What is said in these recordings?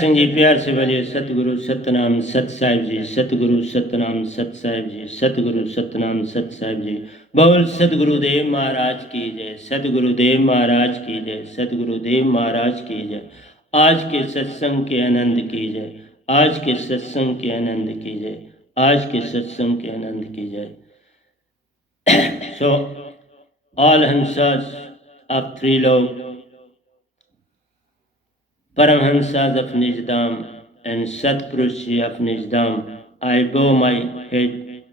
सिंह जी प्यार से बोलिए सतगुरु सतनाम सत साहिब जी, सतगुरु सतनाम सत साहिब जी, सतगुरु सतनाम सत साहिब जी। बोल सतगुरुदेव महाराज की जय, सतगुरुदेव महाराज की जय, सतगुरुदेव महाराज की जय। आज के सत्संग के आनंद की जय, आज के सत्संग के आनंद की जय, आज के सत्संग के आनंद की जय। So all Hansas of three love, Paramhansas of Nijdam and Satpurushi of Nijdam, I bow my head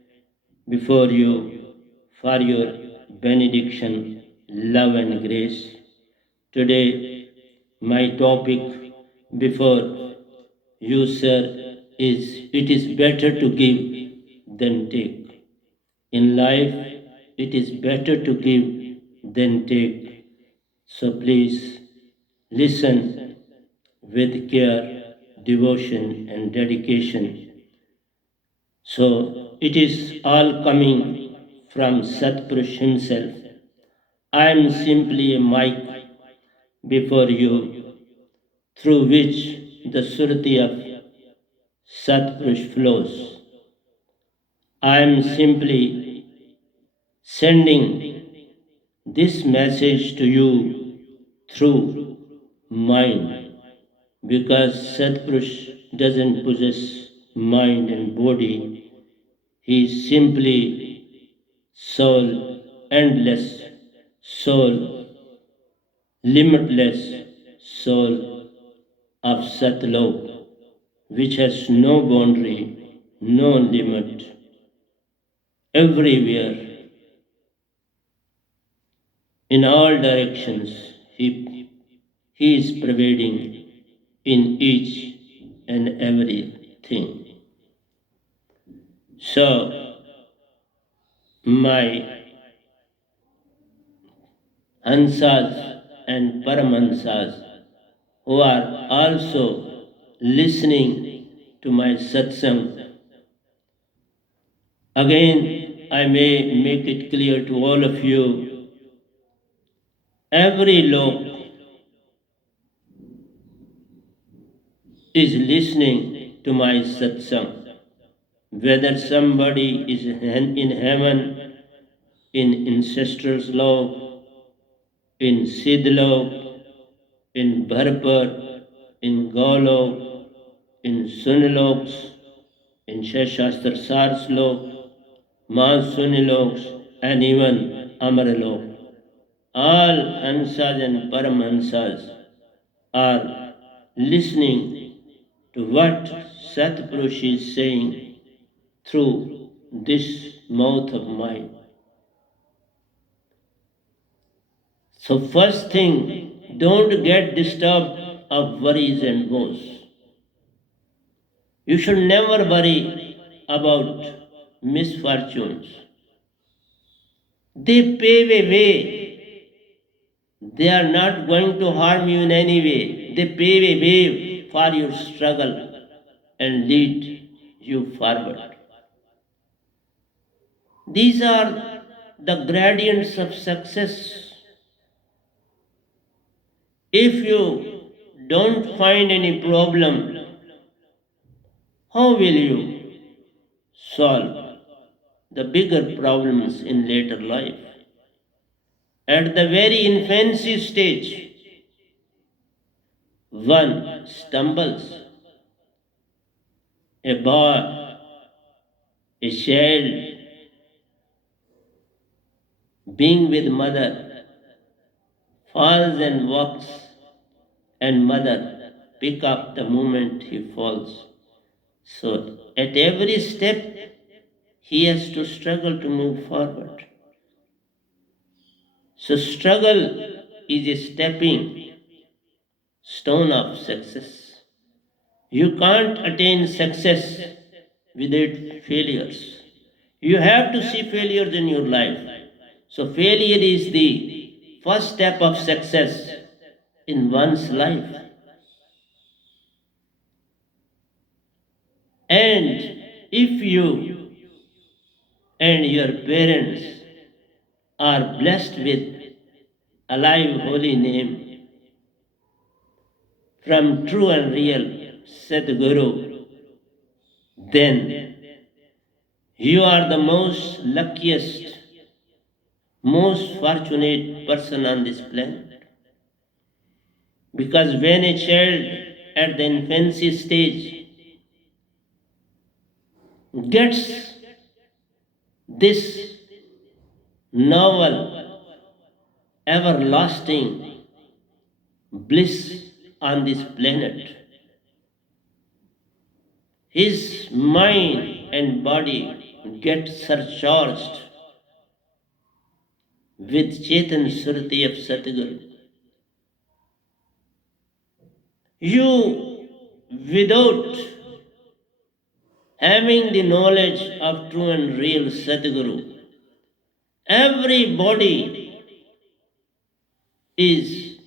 before you for your benediction, love and grace. Today my topic before you, sir, is it is better to give than take. In life, it is better to give than take. So please listen with care, devotion, and dedication. So it is all coming from Satpurush himself. I am simply a mic before you through which the Surati of Satpurush flows. I am simply sending this message to you through mind, because Satpurush doesn't possess mind and body. He is simply soul, endless soul, limitless soul of Satlok, which has no boundary, no limit. Everywhere, in all directions, he is pervading in each and everything. So, my Hansas and Paramahansas who are also listening to my satsang, again I may make it clear to all of you, every lok is listening to my satsang. Whether somebody is in heaven, in ancestors' lok, in Siddhlok, in Bharpur, in Golok, in Sunloks, in Shashastra Sarslok, Mahasuniloks, and even Amaralok. All Hansas and Paramahansas are listening to what Satpurush is saying through this mouth of mine. So first thing, don't get disturbed of worries and woes. You should never worry about misfortunes. They pave a way. They are not going to harm you in any way. They pave a way for your struggle and lead you forward. These are the gradients of success. If you don't find any problem, how will you solve the bigger problems in later life? At the very infancy stage, one stumbles. A boy, a child, being with mother, falls and walks, and mother pick up the moment he falls. So at every step, he has to struggle to move forward. So struggle is a stepping stone of success. You can't attain success without failures. You have to see failures in your life. So failure is the first step of success in one's life. And if you and your parents are blessed with alive holy name from true and real Sadguru, then you are the most luckiest, most fortunate person on this planet. Because when a child at the infancy stage gets this novel, everlasting bliss on this planet, his mind and body get surcharged with Chetan Surti of Satguru. You, without having the knowledge of true and real Satguru, everybody is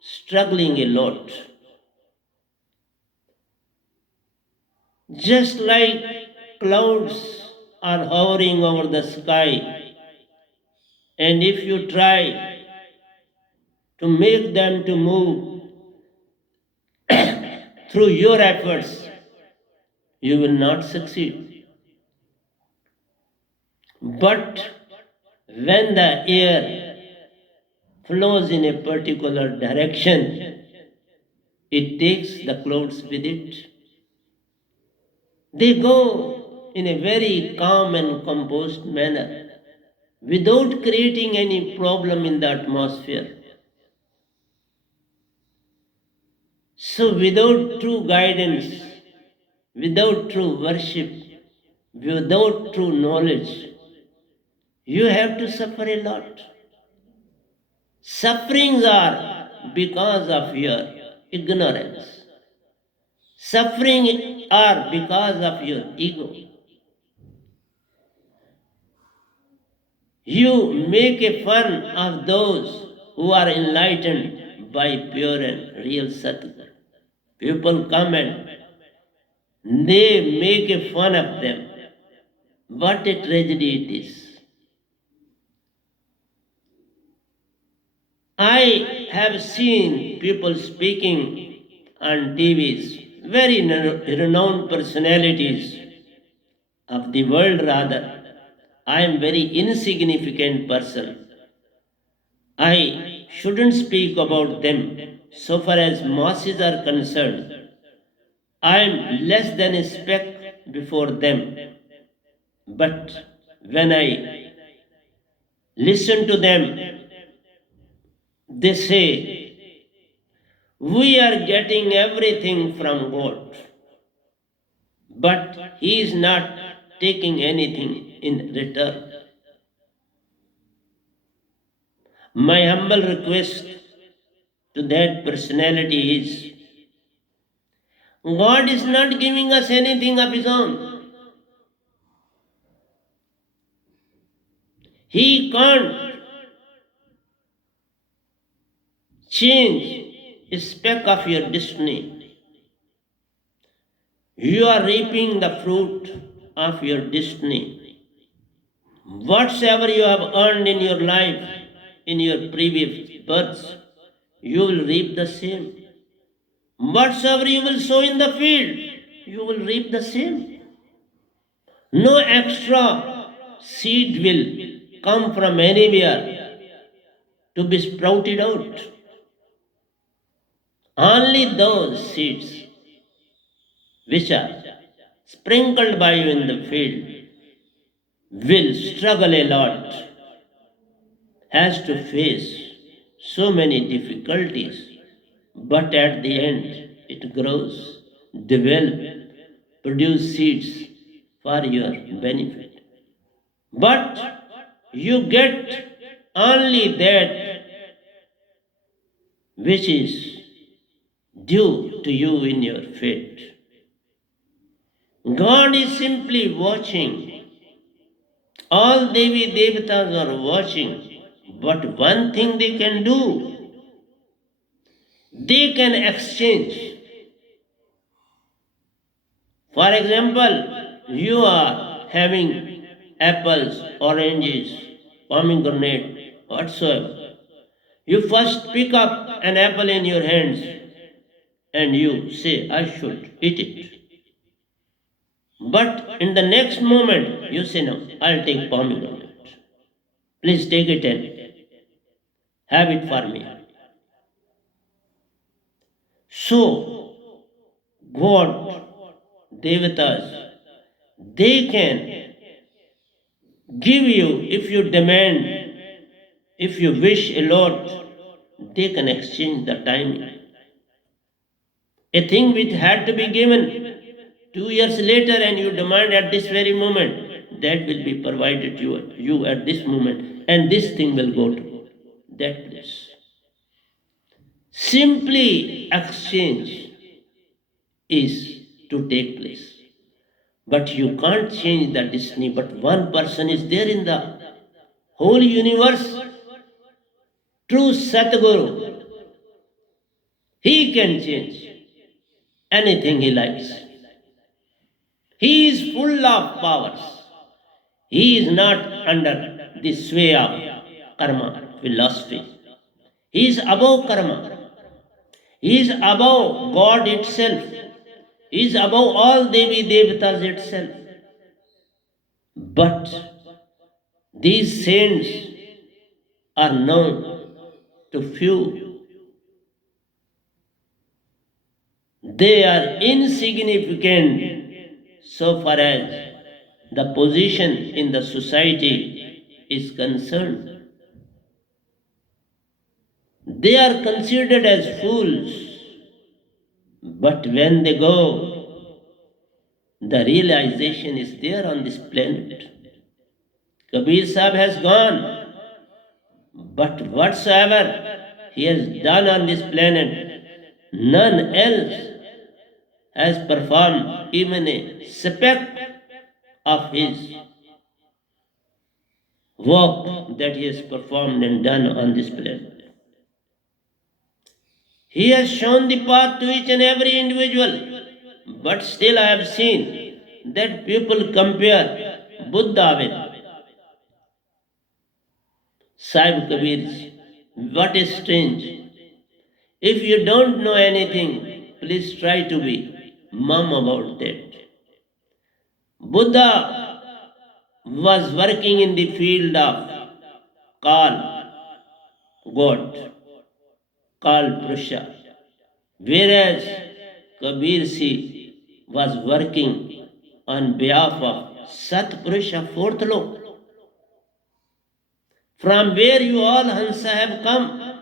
struggling a lot. Just like clouds are hovering over the sky, and if you try to make them to move through your efforts, you will not succeed. But when the air flows in a particular direction, it takes the clouds with it. They go in a very calm and composed manner without creating any problem in the atmosphere. So, without true guidance, without true worship, without true knowledge, you have to suffer a lot. Sufferings are because of your ignorance. Suffering are because of your ego. You make a fun of those who are enlightened by pure and real Satguru. People come and they make a fun of them. What a tragedy it is. I have seen people speaking on TVs, very renowned personalities of the world rather. I am very insignificant person. I shouldn't speak about them so far as masses are concerned. I am less than a speck before them. But when I listen to them, they say, we are getting everything from God, but He is not taking anything in return. My humble request to that personality is, God is not giving us anything of His own. He can't change a speck of your destiny. You are reaping the fruit of your destiny. Whatsoever you have earned in your life, in your previous births, you will reap the same. Whatsoever you will sow in the field, you will reap the same. No extra seed will come from anywhere to be sprouted out. Only those seeds which are sprinkled by you in the field will struggle a lot, has to face so many difficulties, but at the end it grows, develop, produce seeds for your benefit. But you get only that which is due to you in your fate. God is simply watching. All Devi Devatas are watching. But one thing they can do, they can exchange. For example, you are having apples, oranges, pomegranate, whatsoever. You first pick up an apple in your hands and you say, I should eat it. But in the next moment, you say, no, I'll take pomegranate. Please take it and have it for me. So, God, Devatas, they can give you if you demand, if you wish a lot, they can exchange the timing. A thing which had to be given 2 years later and you demand at this very moment, that will be provided you at this moment, and this thing will go to that place. Simply exchange is to take place. But you can't change the destiny. But one person is there in the whole universe, true Satguru. He can change anything he likes. He is full of powers. He is not under the sway of karma philosophy. He is above karma. He is above God itself. He is above all Devi Devatas itself. But these saints are known to few. They are insignificant so far as the position in the society is concerned. They are considered as fools, but when they go, the realization is there on this planet. Kabir Sahib has gone, but whatsoever he has done on this planet, none else has performed even a speck of his work that he has performed and done on this planet. He has shown the path to each and every individual, but still I have seen that people compare Buddha with Sahib Kabir. What is strange? If you don't know anything, please try to be mum about that. Buddha was working in the field of Kal, God, Kal Purusha, whereas Kabir Si was working on behalf of Sat Purusha, fourth law, from where you all Hansa have come.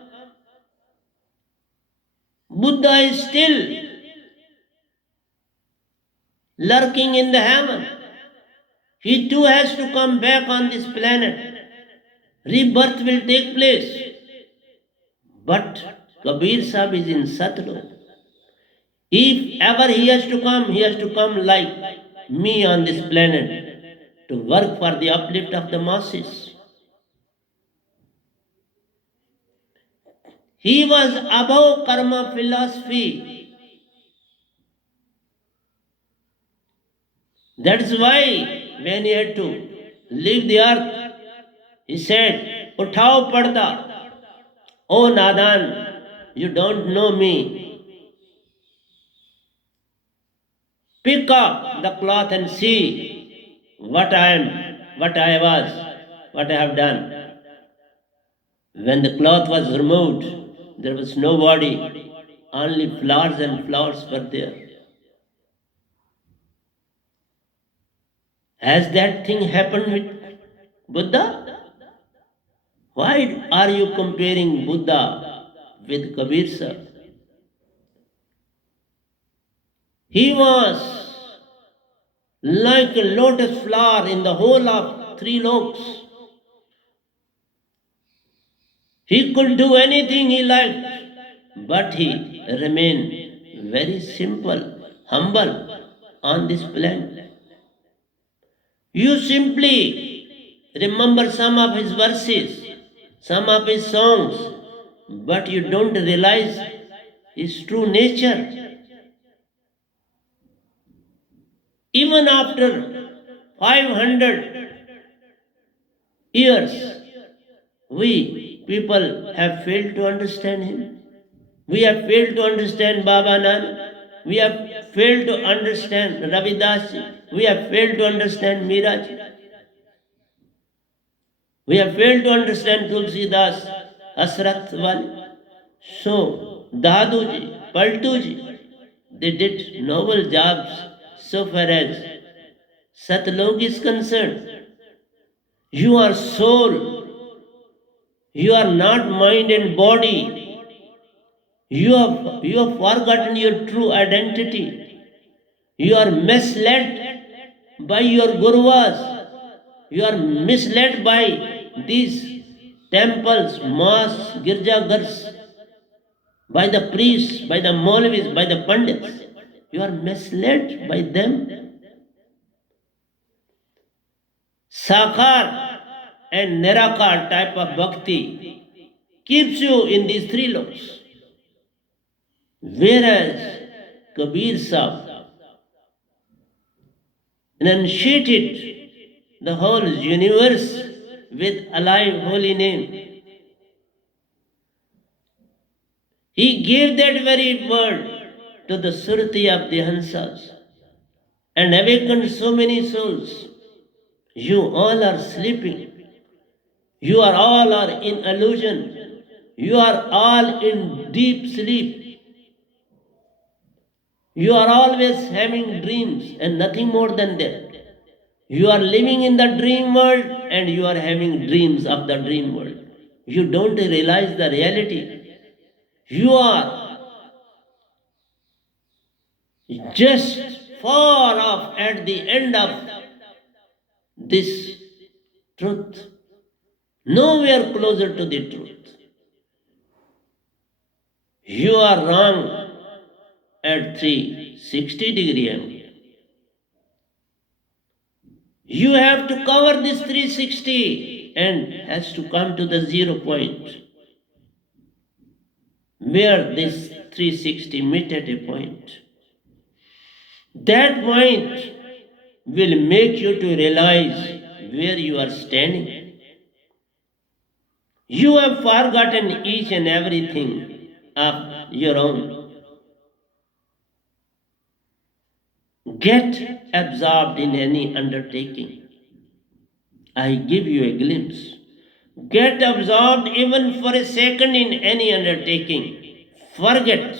Buddha is still lurking in the heaven. He too has to come back on this planet. Rebirth will take place. But Kabir Sahib is in Satlok. If ever he has to come like me on this planet to work for the uplift of the masses. He was above karma philosophy. That's why when he had to leave the earth, he said, Uthao Parda, O Nadan, you don't know me. Pick up the cloth and see what I am, what I was, what I have done. When the cloth was removed, there was nobody, only flowers and flowers were there. Has that thing happened with Buddha? Why are you comparing Buddha with Kabir Sahib? He was like a lotus flower in the whole of three loks. He could do anything he liked, but he remained very simple, humble on this planet. You simply remember some of his verses, some of his songs, but you don't realize his true nature. Even after 500 years, we people have failed to understand him. We have failed to understand Baba Nanak. We have failed to understand Ravidas ji. We have failed to understand Meera ji. We have failed to understand Tulsi Das, Hasrat Wali. So, Dadu ji, Paltu ji, they did noble jobs so far as Satlok is concerned. You are soul. You are not mind and body. You have forgotten your true identity. You are misled by your gurus. You are misled by these temples, mosques, girjagars, by the priests, by the Maulvis, by the Pandits. You are misled by them. Sakar and Nirakar type of bhakti keeps you in these three loks. Whereas Kabir Sahib enunciated the whole universe with alive holy name. He gave that very word to the Surti of the Hansas and awakened so many souls. You all are sleeping. You are all are in illusion. You are all in deep sleep. You are always having dreams and nothing more than that. You are living in the dream world and you are having dreams of the dream world. You don't realize the reality. You are just far off at the end of this truth. Nowhere closer to the truth. You are wrong at 360-degree angle. You have to cover this 360 and has to come to the 0 point where this 360 meet at a point. That point will make you to realize where you are standing. You have forgotten each and everything of your own. Get absorbed in any undertaking. I give you a glimpse. Get absorbed even for a second in any undertaking. Forget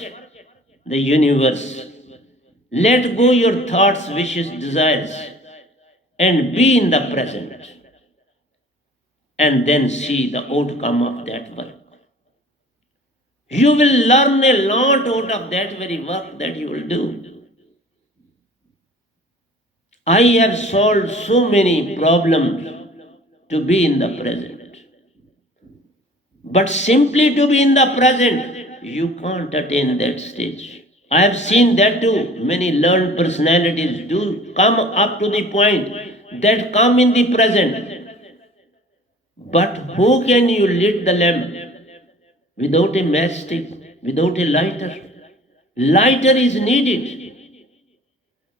the universe. Let go your thoughts, wishes, desires, and be in the present. And then see the outcome of that work. You will learn a lot out of that very work that you will do. I have solved so many problems to be in the present. But simply to be in the present, you can't attain that stage. I have seen that too. Many learned personalities do come up to the point that come in the present. But how can you lit the lamp without a matchstick, without a lighter? Lighter is needed.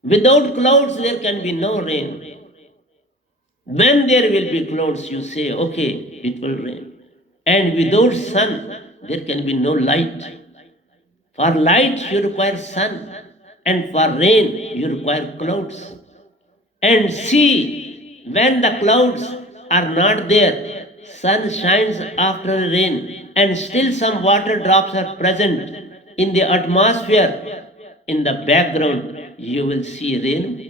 Without clouds, there can be no rain. When there will be clouds, you say, okay, it will rain. And without sun, there can be no light. For light, you require sun. And for rain, you require clouds. And see, when the clouds are not there, sun shines after rain, and still some water drops are present in the atmosphere. In the background, you will see rainbow,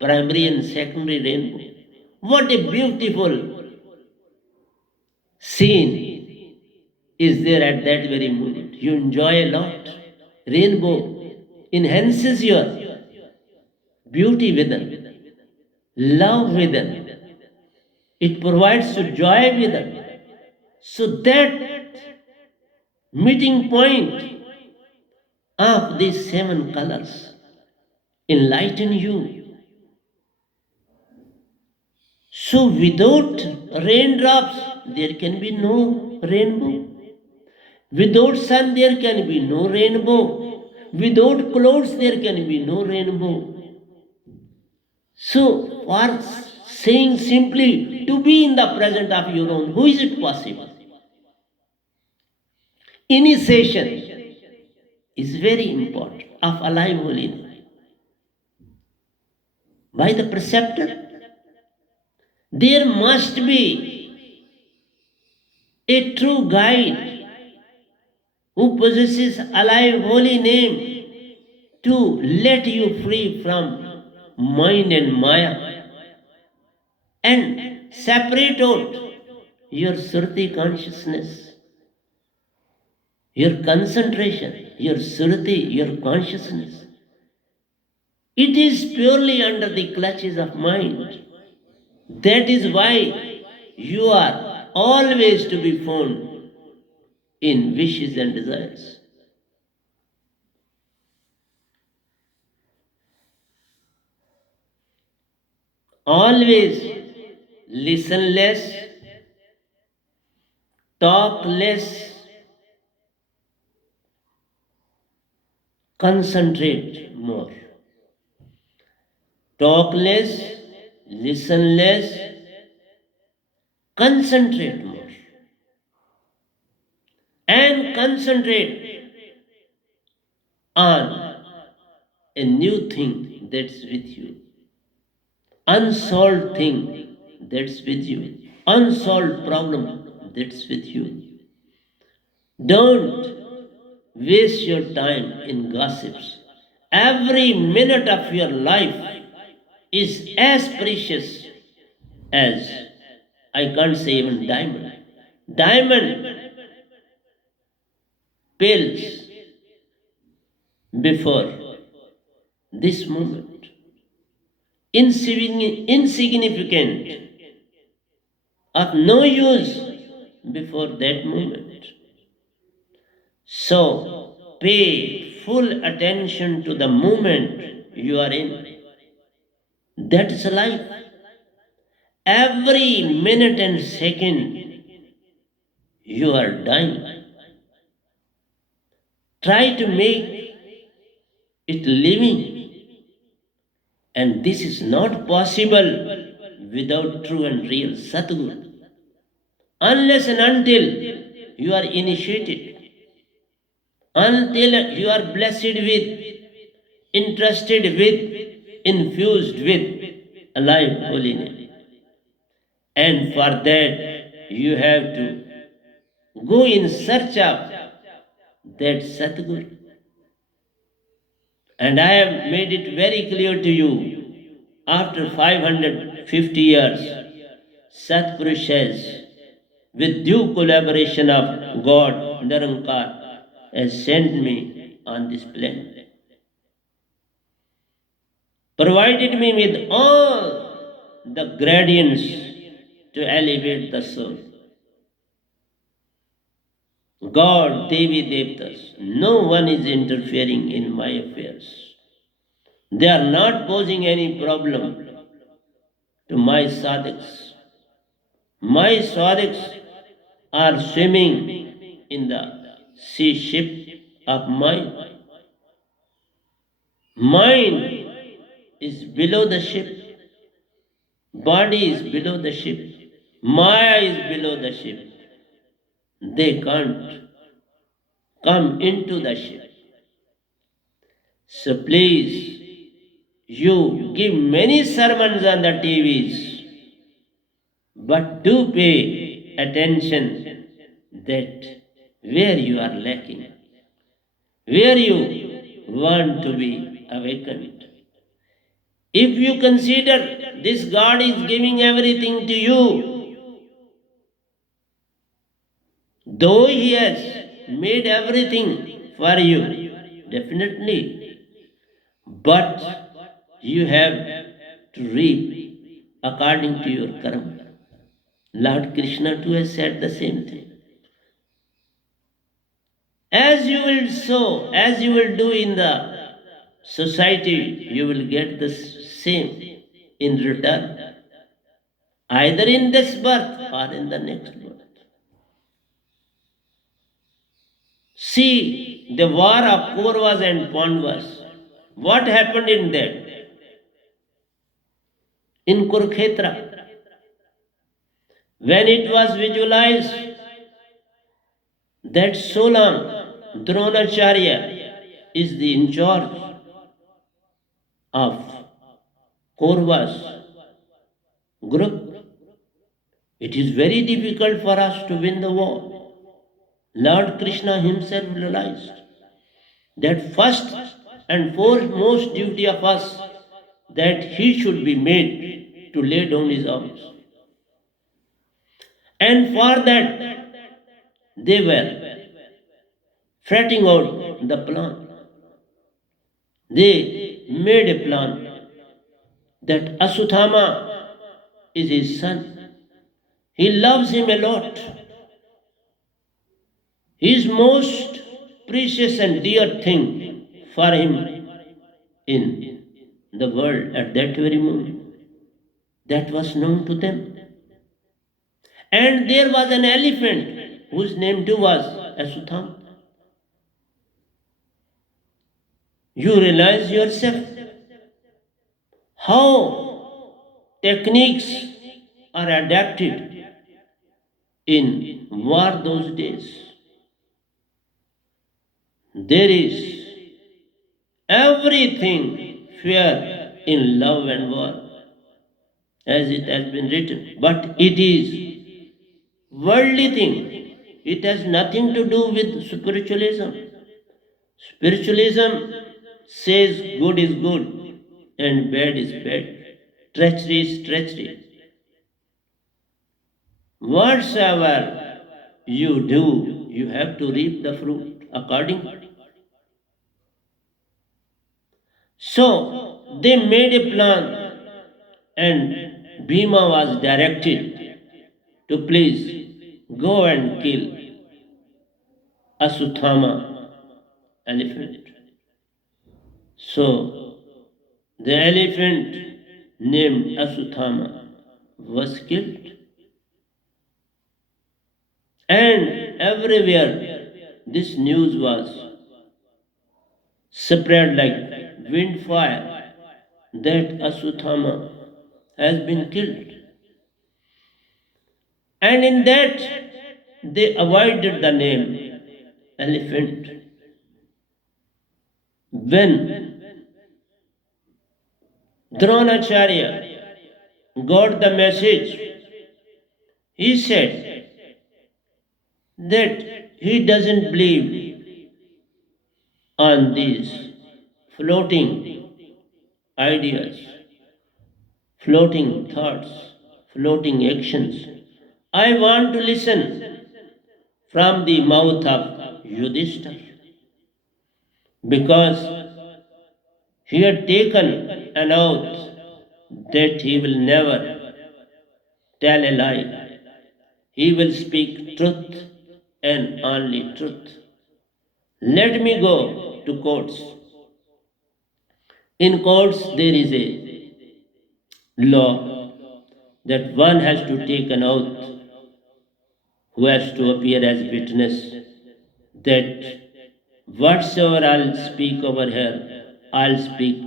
primary and secondary rainbow. What a beautiful scene is there at that very moment. You enjoy a lot. Rainbow enhances your beauty within, love within. It provides you joy within. So that meeting point of these seven colors enlighten you. So without raindrops, there can be no rainbow. Without sun, there can be no rainbow. Without clouds, there can be no rainbow. So, for saying simply to be in the present of your own, who is it possible? Initiation. is very important of alive holiness. By the preceptor, there must be a true guide who possesses alive holy name to let you free from mind and maya and separate out your Surti consciousness, your concentration, your Surti, your consciousness. It is purely under the clutches of mind. That is why you are always to be found in wishes and desires. Always listen less, talk less, concentrate more. Talk less, listen less, concentrate more. And concentrate on a new thing that's with you, unsolved thing that's with you, unsolved problem that's with you. Don't waste your time in gossips. Every minute of your life is as precious as, I can't say even diamond. Diamond pales before this moment. Insignificant, of no use before that moment. So pay full attention to the moment you are in. That's life. Every minute and second you are dying. Try to make it living. And this is not possible without true and real Satguru. Unless and until you are initiated, until you are blessed with, entrusted with, infused with alive holiness. And for that, you have to go in search of that Satguru. And I have made it very clear to you, after 550 years, Satpurish says, with due collaboration of God, Narankar, has sent me on this planet, provided me with all the gradients to elevate the soul. God, Devi Devtas, no one is interfering in my affairs. They are not posing any problem to my sadhaks. My sadhaks are swimming in the sea ship of mind. Mind is below the ship, body is below the ship, Maya is below the ship. They can't come into the ship. So please, you give many sermons on the TVs, but do pay attention that where you are lacking, where you want to be awakened. If you consider this God is giving everything to you, though He has made everything for you, definitely, but you have to reap according to your karma. Lord Krishna too has said the same thing. As you will sow, as you will do in the society, you will get the same in return, either in this birth or in the next birth. See the war of Kauravas and Pandavas. What happened in that? In Kurukshetra, when it was visualized that so long Dronacharya is the in charge of Kauravas group. It is very difficult for us to win the war. Lord Krishna himself realized that first and foremost duty of us that he should be made to lay down his arms. And for that they were fretting out the plan. They made a plan that Asuthama is his son. He loves him a lot. His most precious and dear thing for him in the world at that very moment. That was known to them. And there was an elephant whose name too was Asuthama. You realize yourself how techniques are adapted in war those days. There is everything fair in love and war, as it has been written, but it is worldly thing. It has nothing to do with spiritualism. Spiritualism says good is good and bad is bad. Treachery is treachery. Whatsoever you do, you have to reap the fruit accordingly. So they made a plan, and Bhima was directed to please go and kill Asuthama elephant. So the elephant named Asuthama was killed. And everywhere this news was spread like wildfire that Asuthama has been killed. And in that they avoided the name elephant. When Dronacharya got the message, he said that he doesn't believe on these floating ideas, floating thoughts, floating actions. I want to listen from the mouth of Yudhishthira because he had taken an oath that he will never tell a lie. He will speak truth and only truth. Let me go to courts. In courts, there is a law that one has to take an oath who has to appear as witness that whatsoever I'll speak over here, I'll speak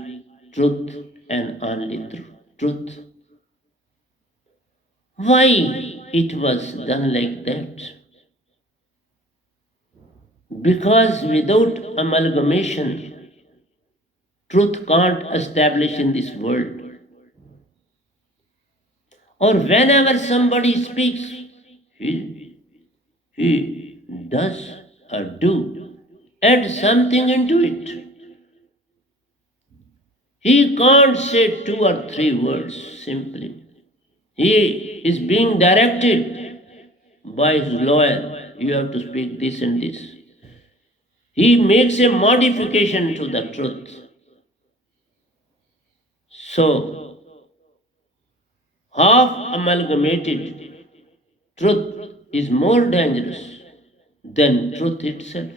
truth and only truth. Why it was done like that? Because without amalgamation, truth can't establish in this world. Or whenever somebody speaks, he does or do add something into it. He can't say 2 or 3 words simply. He is being directed by his lawyer. You have to speak this and this. He makes a modification to the truth. So, half amalgamated truth is more dangerous than truth itself,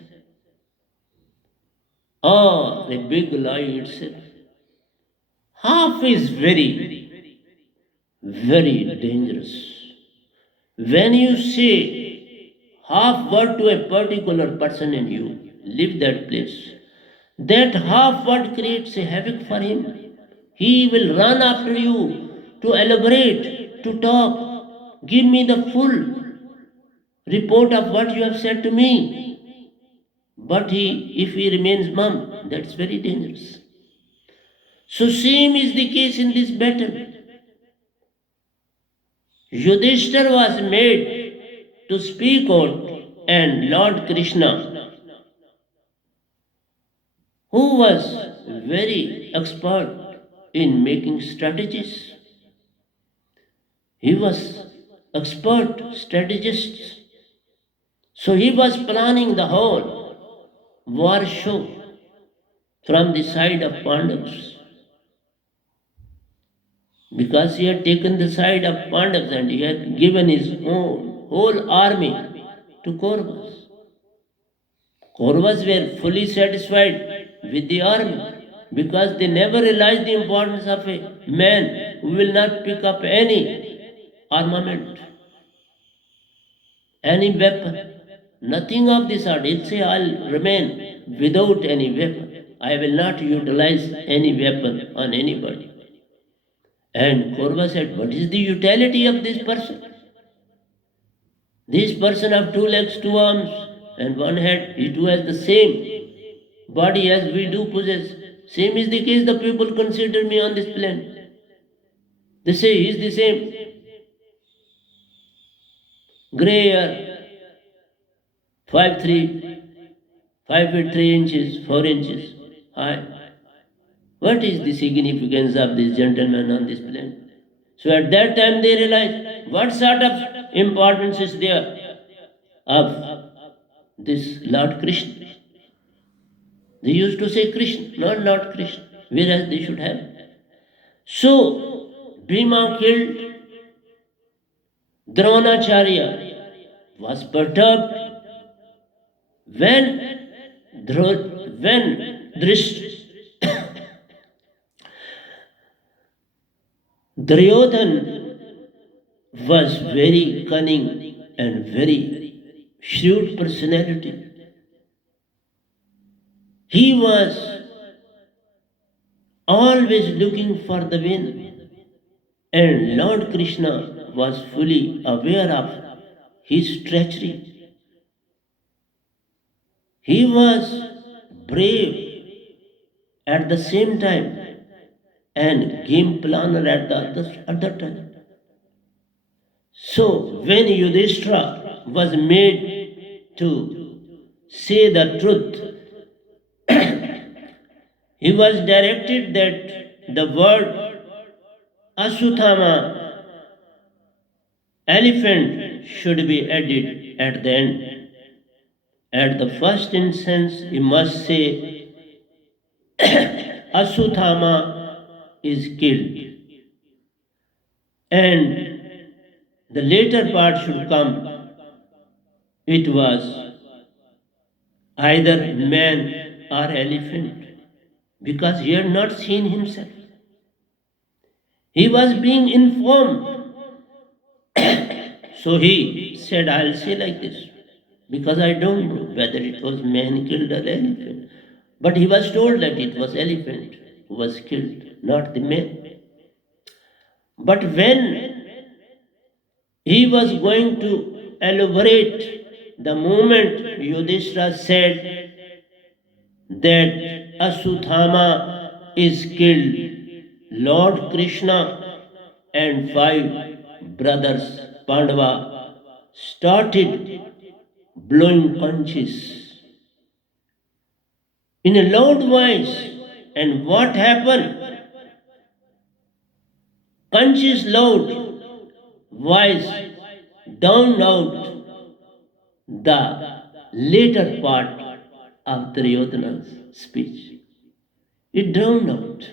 or the big lie itself. Half is very, very dangerous. When you say half word to a particular person and you leave that place, that half word creates a havoc for him. He will run after you to elaborate, to talk. Give me the full report of what you have said to me. But if he remains mum, that's very dangerous. So same is the case in this battle. Yudhishthira was made to speak out, and Lord Krishna, who was very expert in making strategies, he was expert strategist. So he was planning the whole war show from the side of Pandavas, because he had taken the side of Pandavas and he had given his own whole army to Kauravas. Kauravas were fully satisfied with the army because they never realized the importance of a man who will not pick up any armament, any weapon, nothing of this sort. He'll say, I'll remain without any weapon. I will not utilize any weapon on anybody. And Kaurva said, what is the utility of this person? This person of 2 legs, 2 arms, and 1 head, he too has the same body as we do possess. Same is the case, the people consider me on this plane. They say he is the same. Grey hair, 5'3", 5 feet 3 inches, 4 inches high. What is the significance of this gentleman on this plane? So at that time they realized what sort of importance is there of this Lord Krishna. They used to say Krishna, not Lord Krishna, whereas they should have. So Bhima killed Dronacharya, was perturbed when Duryodhan was very cunning and very shrewd personality. He was always looking for the win, and Lord Krishna was fully aware of his treachery. He was brave at the same time and game planner at the other time. So when Yudhishthira was made to say the truth, he was directed that the word Asuthama, elephant, should be added at the end. At the first instance, he must say Asuthama is killed, and the later part should come. It was either man or elephant, because he had not seen himself. He was being informed. So he said, I'll say like this, because I don't know whether it was man killed or elephant. But he was told that it was elephant who was killed, not the man. But when he was going to elaborate, the moment Yudhishthira said that Asuthama is killed, Lord Krishna and 5 brothers Pandava started blowing conches in a loud voice. And what happened? Conches loud voice drowned out the later part of Duryodhana's speech. It drowned out.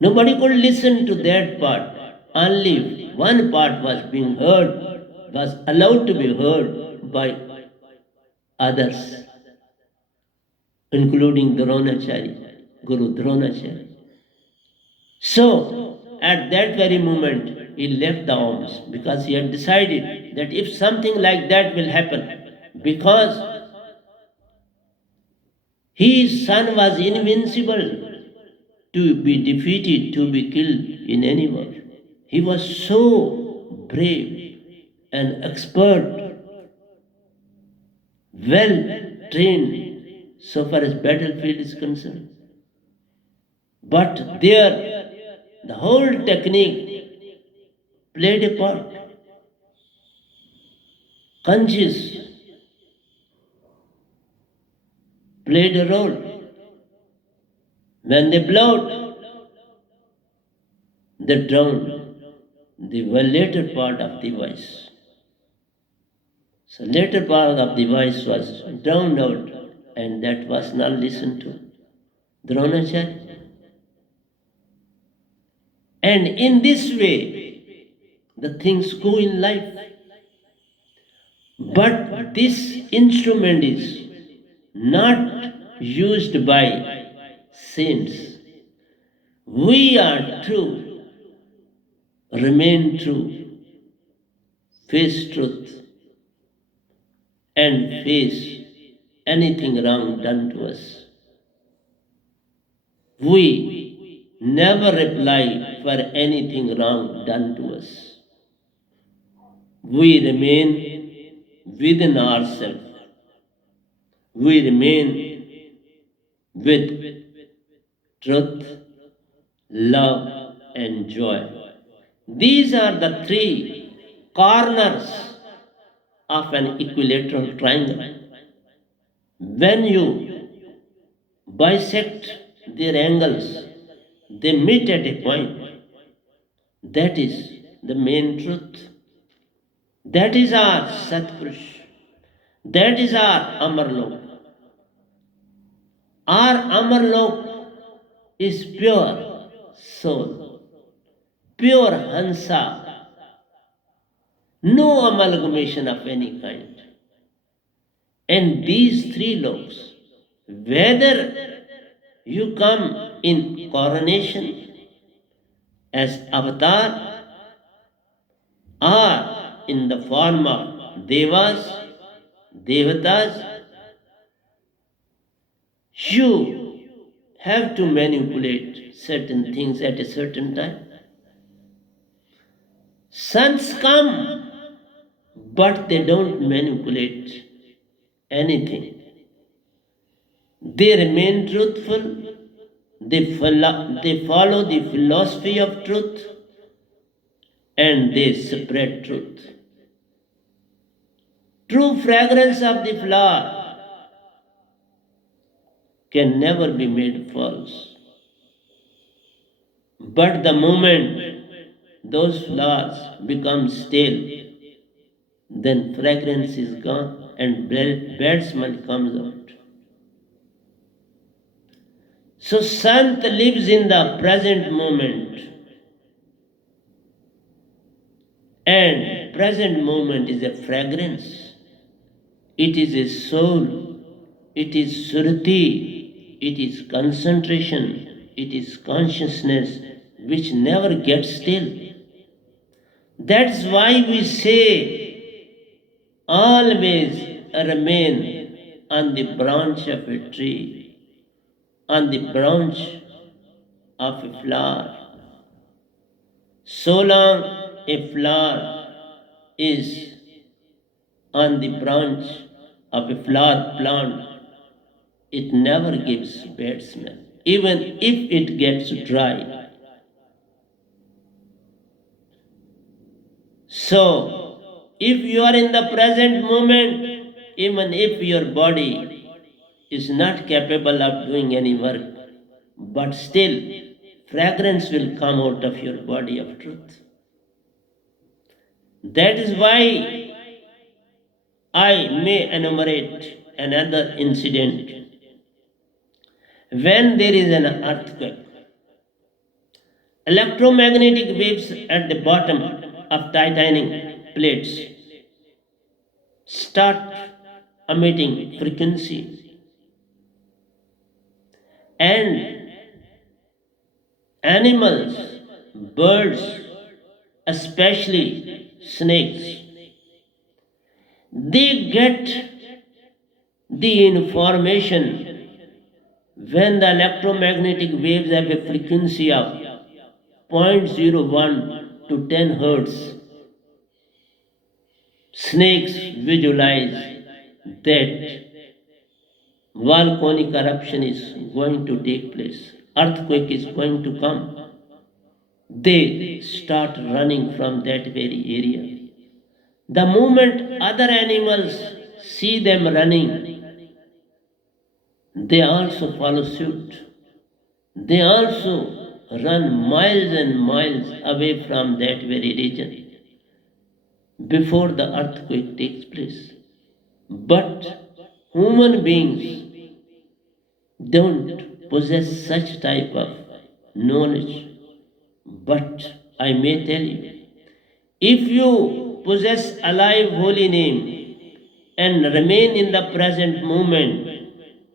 Nobody could listen to that part. Only one part was being heard, was allowed to be heard by others, including Dronacharya, Guru Dronacharya. So, at that very moment, he left the arms because he had decided that if something like that will happen, because his son was invincible to be defeated, to be killed in any war. He was so brave and expert, well trained so far as battlefield is concerned. But there, the whole technique played a part. Conscious played a role. When they blowed, they drowned the later part of the voice. So later part of the voice was drowned out, and that was not listened to. Dronacharya. And in this way, the things go in life. But this instrument is not used by saints. We are true, remain true, face truth, and face anything wrong done to us. We never reply for anything wrong done to us. We remain within ourselves. We remain with truth, love, and joy. These are the three corners of an equilateral triangle. When you bisect their angles, they meet at a point. That is the main truth. That is our Satpurush. That is our Amarlok. Our Amarlok is pure soul, pure Hansa, no amalgamation of any kind. And these three loks, whether you come in coronation as avatar or in the form of devas, devatas, you have to manipulate certain things at a certain time. Sons come, but they don't manipulate anything. They remain truthful, they follow the philosophy of truth, and they spread truth. True fragrance of the flower can never be made false. But the moment those flowers become stale, then fragrance is gone and bad smell comes out. So Sant lives in the present moment, and present moment is a fragrance. It is a soul, it is surati, it is concentration, it is consciousness which never gets still. That's why we say always remain on the branch of a tree, on the branch of a flower. So long a flower is on the branch of a flower plant, it never gives bad smell, even if it gets dry. So, if you are in the present moment, even if your body is not capable of doing any work, but still, fragrance will come out of your body of truth. That is why I may enumerate another incident. When there is an earthquake, electromagnetic waves at the bottom of titanic plates start emitting frequency, and animals, birds, especially snakes, they get the information when the electromagnetic waves have a frequency of 0.01 to 10 hertz. Snakes visualize that volcanic eruption is going to take place, earthquake is going to come. They start running from that very area. The moment other animals see them running, they also follow suit. They also run miles and miles away from that very region before the earthquake takes place. But human beings don't possess such type of knowledge. But I may tell you, if you possess alive holy name and remain in the present moment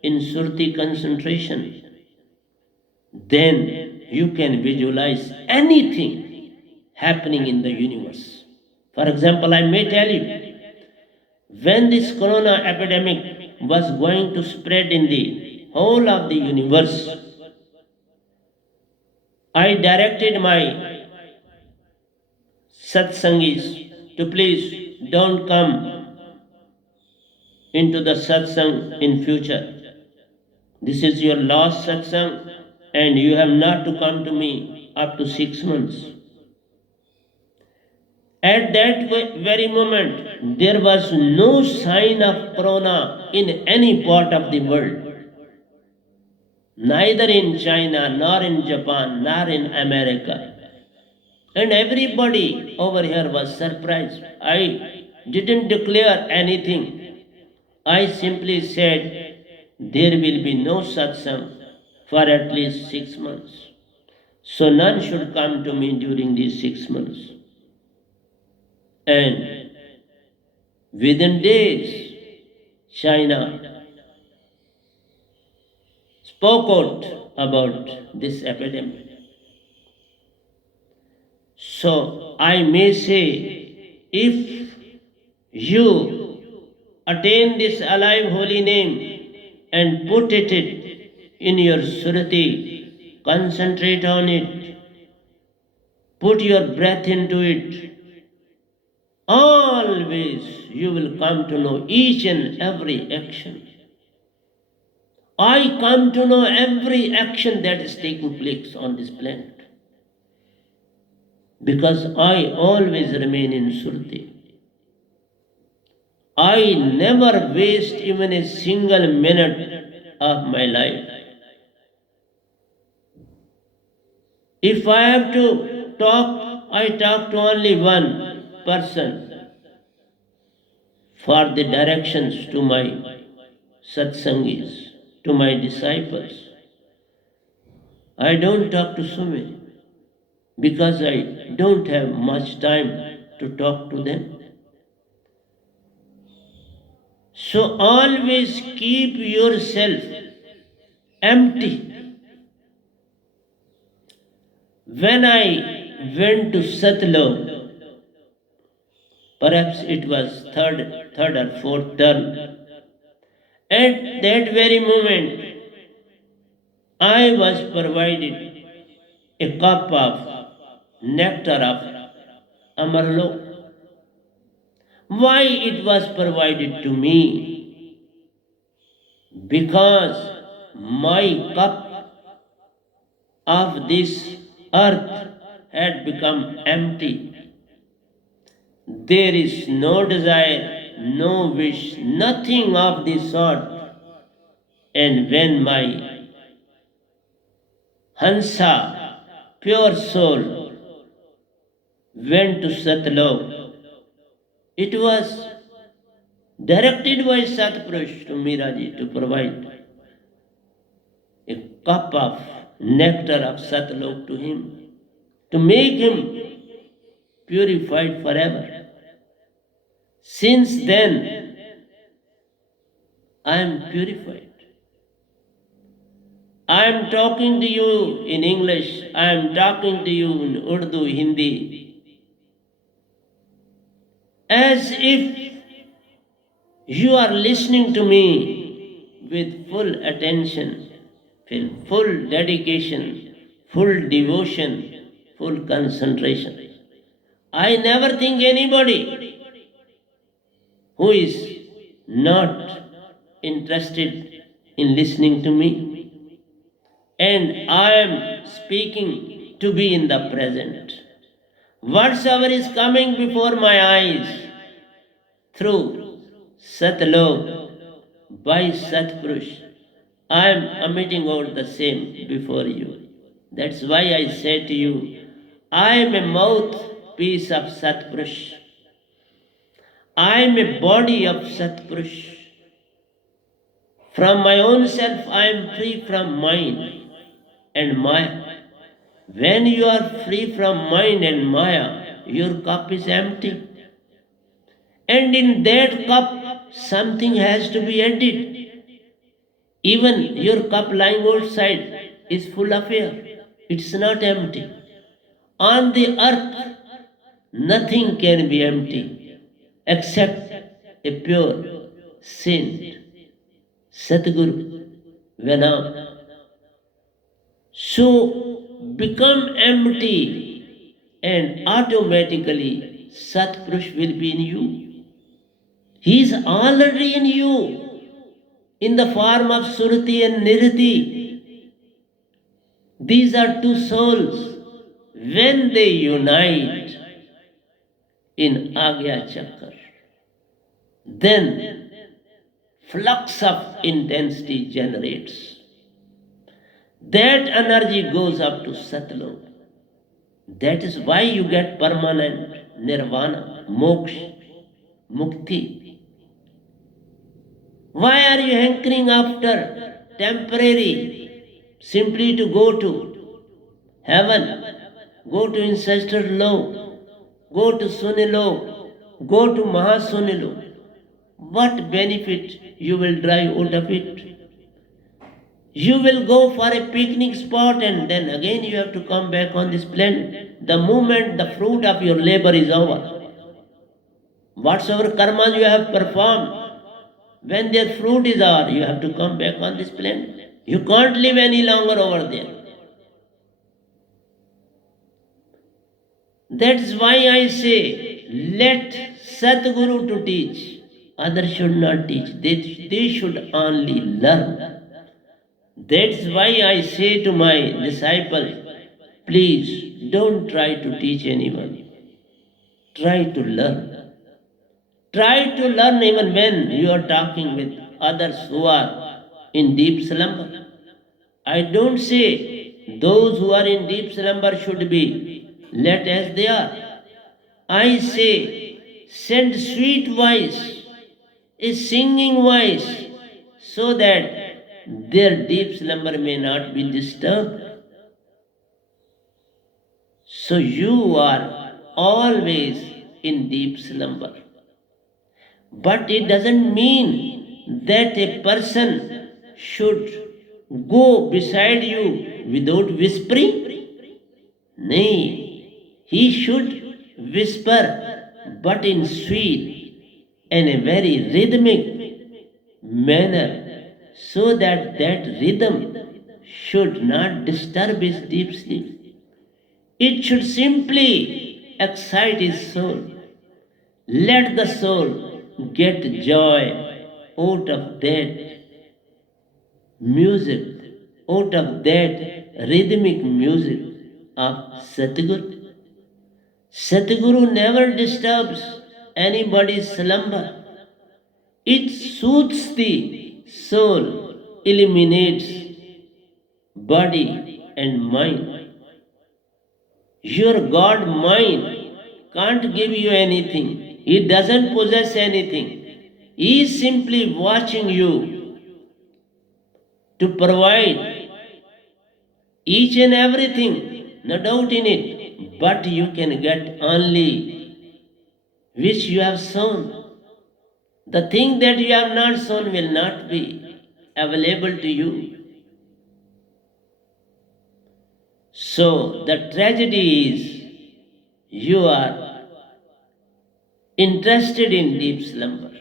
in surti concentration, then you can visualize anything happening in the universe. For example, I may tell you, when this corona epidemic was going to spread in the whole of the universe, I directed my satsangis to please don't come into the satsang in future. This is your last satsang and you have not to come to me up to 6 months. At that very moment, there was no sign of corona in any part of the world, neither in China, nor in Japan, nor in America. And everybody over here was surprised. I didn't declare anything. I simply said, there will be no satsang for at least 6 months. So none should come to me during these 6 months. And within days, China spoke out about this epidemic. So I may say, if you attain this alive holy name and put it in your surati, concentrate on it, put your breath into it, always you will come to know each and every action. I come to know every action that is taking place on this planet because I always remain in surti. I never waste even a single minute of my life. If I have to talk, I talk to only one person for the directions to my satsangis, to my disciples. I don't talk to so many because I don't have much time to talk to them. So always keep yourself empty. When I went to Satluj, perhaps it was third or fourth term, at that very moment, I was provided a cup of nectar of Amarlok. Why it was provided to me? Because my cup of this earth had become empty. There is no desire, no wish, nothing of the sort. And when my Hansa, pure soul, went to Satlok, it was directed by Satpurush to Miraji to provide a cup of nectar of Satlok to him, to make him purified forever. Since then, I am purified. I am talking to you in English, I am talking to you in Urdu, Hindi, as if you are listening to me with full attention, with full dedication, full devotion, full concentration. I never think anybody who is not interested in listening to me, and I am speaking to be in the present. Whatsoever is coming before my eyes through Satlok by Satpurush, I am emitting out the same before you. That's why I say to you, I am a mouthpiece of Satpurush. I am a body of Satpurush. From my own self, I am free from mind and Maya. When you are free from mind and Maya, your cup is empty. And in that cup, something has to be added. Even your cup lying outside is full of air. It's not empty. On the earth, nothing can be empty except a pure saint, Satguru, Venam. So become empty and automatically Satpurush will be in you. He is already in you in the form of Surti and Nirti. These are two souls. When they unite in Agya Chakra, then flux of intensity generates. That energy goes up to Satlok. That is why you get permanent nirvana, moksha, mukti. Why are you hankering after temporary, simply to go to heaven, go to ancestral law, go to Sunilo, go to Mahasunilo? What benefit you will drive out of it? You will go for a picnic spot and then again you have to come back on this planet. The moment the fruit of your labor is over, whatsoever karmas you have performed, when their fruit is over, you have to come back on this planet. You can't live any longer over there. That's why I say, let Satguru to teach. Others should not teach. They should only learn. That's why I say to my disciples, please don't try to teach anyone. Try to learn. Try to learn even when you are talking with others who are in deep slumber. I don't say those who are in deep slumber should be let as they are. I say send sweet voice, a singing voice, so that their deep slumber may not be disturbed. So you are always in deep slumber. But it doesn't mean that a person should go beside you without whispering. Nay, he should whisper, but in sweet and a very rhythmic manner, so that that rhythm should not disturb his deep sleep. It should simply excite his soul. Let the soul get joy out of that music, out of that rhythmic music of Satguru. Satguru never disturbs anybody's slumber. It soothes the soul, eliminates body and mind. Your God mind can't give you anything. He doesn't possess anything. He is simply watching you to provide each and everything, no doubt in it, but you can get only which you have sown. The thing that you have not sown will not be available to you. So the tragedy is you are interested in deep slumber.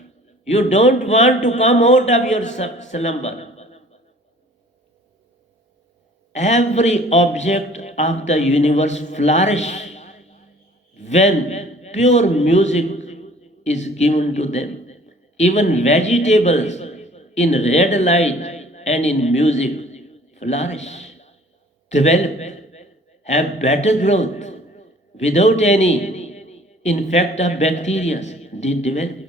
You don't want to come out of your slumber. Every object of the universe flourishes when pure music is given to them. Even vegetables in red light and in music flourish, develop, have better growth without any infect of bacteria they develop.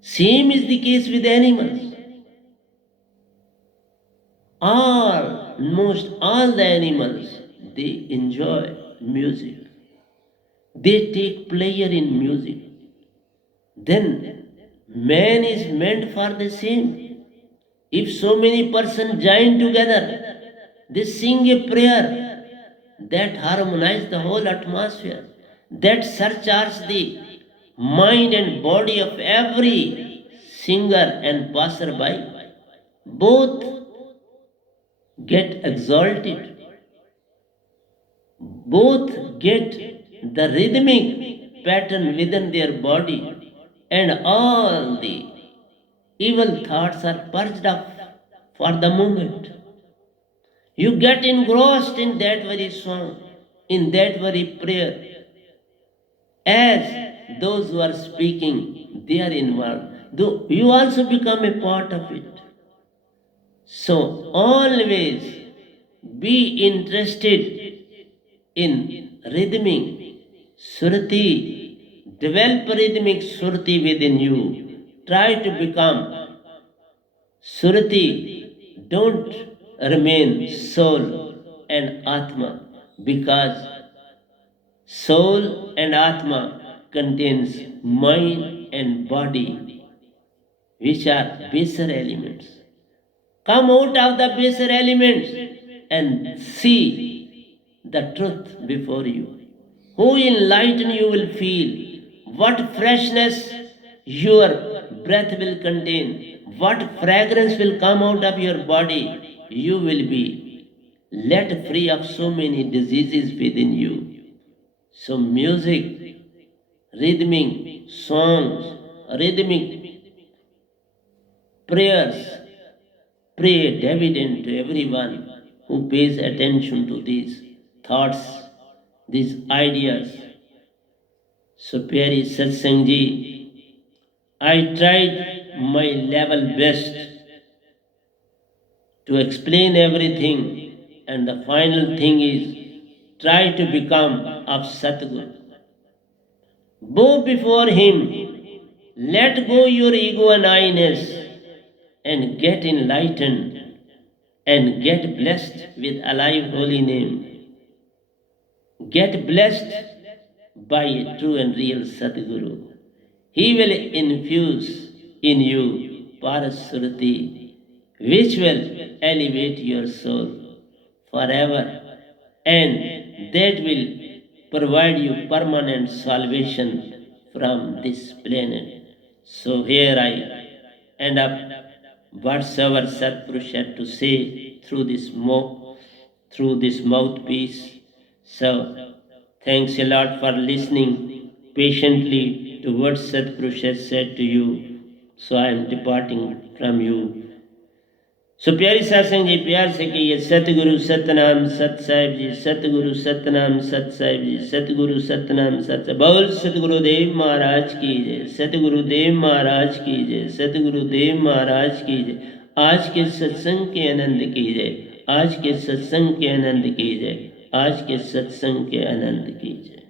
Same is the case with animals. Almost all the animals, they enjoy music. They take pleasure in music. Then man is meant for the same. If so many persons join together, they sing a prayer that harmonizes the whole atmosphere, that surcharges the mind and body of every singer and passerby. Both get exalted, both get the rhythmic pattern within their body, and all the evil thoughts are purged off for the moment. You get engrossed in that very song, in that very prayer. As those who are speaking, they are involved. Though you also become a part of it. So always be interested in rhythmic surti. Develop rhythmic surti within you. Try to become surti. Don't remain soul and atma, because soul and atma contains mind and body, which are baser elements. Come out of the baser elements and see the truth before you. Who enlighten you will feel, what freshness your breath will contain, what fragrance will come out of your body. You will be let free of so many diseases within you. So music, rhythmic songs, rhythmic prayers, pray dividend to everyone who pays attention to these thoughts, these ideas. So, Pyari Satsang Ji, I tried my level best to explain everything, and the final thing is try to become of Satguru. Bow before him, let go your ego and I-ness, and get enlightened and get blessed with alive holy name. Get blessed by a true and real Sadguru. He will infuse in you Parasuruti, which will elevate your soul forever, and that will provide you permanent salvation from this planet. So here I end up whatsoever Satpurush had to say through this mouthpiece. So thanks a lot for listening patiently to what Satpurush has said to you. So I am departing from you. So प्यारी सासंग जी प्यार से कहिए सतगुरु सतनाम सत साहिब जी, सतगुरु सतनाम सत साहिब जी, सतगुरु सतनाम सत। बोल सतगुरुदेव महाराज की जय, सतगुरुदेव महाराज की जय, सतगुरुदेव महाराज की जय। आज के सत्संग के आनंद की जय, आज के सत्संग के आनंद की जय, आज के सत्संग के आनंद की जय।